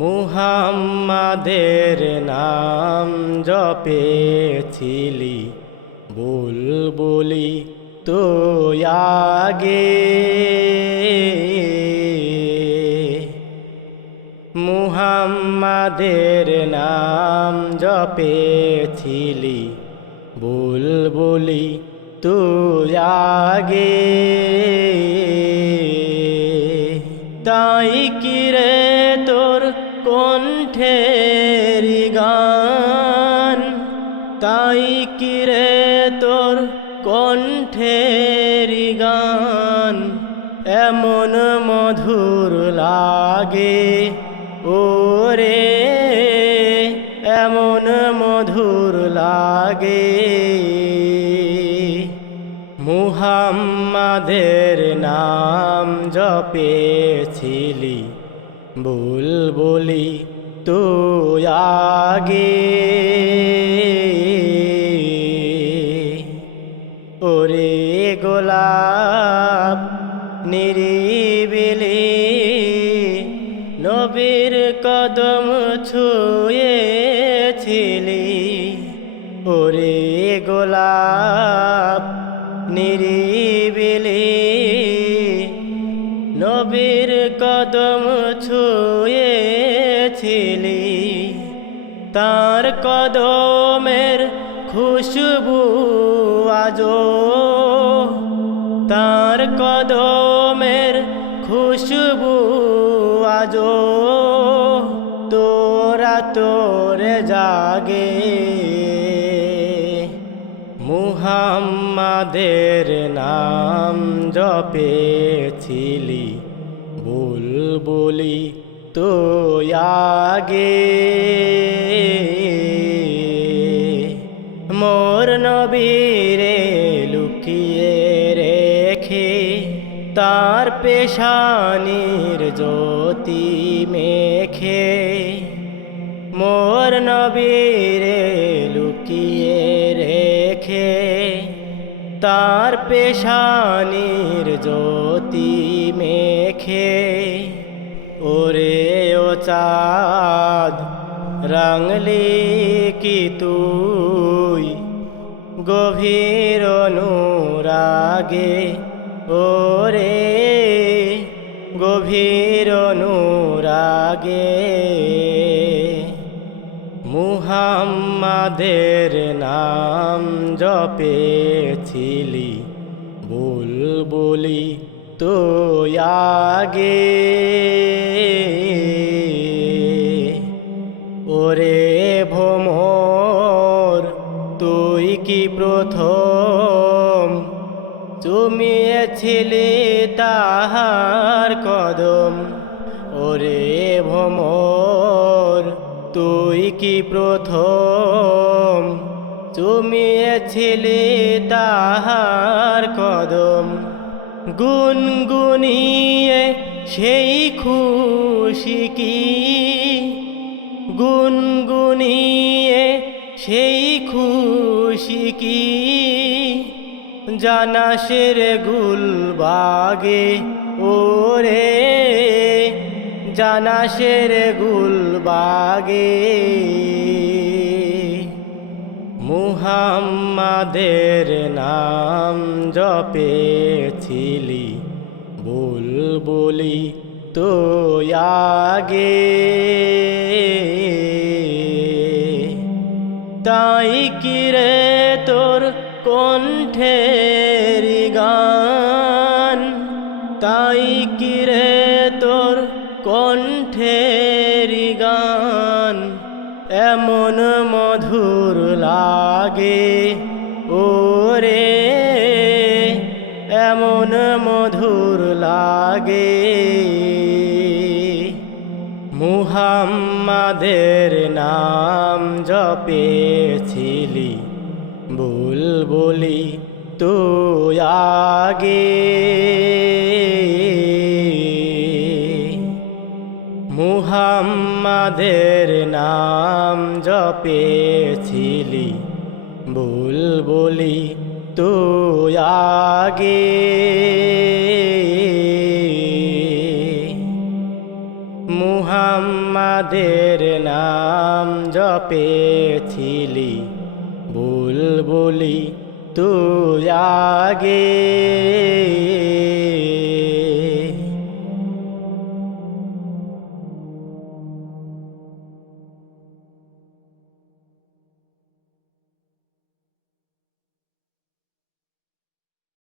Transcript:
মুহাম্মাদের নাম জপেছিলি বুলবুলি তো আগে। মুহাম্মাদের নাম জপেছিলি বুলবুলি তুই আগে। তাই কিরে কণ্ঠের গান, এমন মধুর লাগে। ওরে, এমন মধুর লাগে। মুহাম্মাদের নাম জপেছিলি, বুলবুলি তো আগে। গোলাপ, নিরিবিলি নবীর কদম ছুঁয়েছিলি। ওরে গোলাপ, নিরিবিলি নবীর কদম ছুঁয়েছিলি। তার কদমের খুশবু আজো তার কদমের খুশবু আজো তোরা তোরে জাগে। মুহাম্মাদের নাম জপেছিলি, বুলবুলি তো আগে। মোর নবীরে তার পেশানির জ্যোতি মেখে মোর নবীরে লুকিয়ে রেখে তার পেশানির জ্যোতি মেখে ওরে ও চাঁদ, রাঙলি কি তুই? গভীর অনুরাগে ওরে গভীর অনুরাগে মুহাম্মাদের নাম জপেছিলি বুলবুলি তো আগে। ওরে ভোমর তুই কি প্রথম চুমিয়েছিলি তাহার কদম। ওরে ভোমর তুই কি প্রথম? তুমি ছিলে তাহার কদম। গুনগুনিয়ে সেই খুশি কি? গুনগুনিয়ে সেই জানাসের গুলবাগে ওরে জানাসের গুলবাগে। মুহাম্মাদের নাম জপেছিলি বুলবুলি তো আগে। এমন মধুর লাগে? ওরে এমন মধুর লাগে? মুহাম্মাদের নাম জপেছিলি বুলবুলি তো আগে। মুহাম্মাদের নাম জপেছিলি বুলবুলি তো আগে। মুহাম্মাদের নাম জপেছিলি বুলবুলি তুই আগে।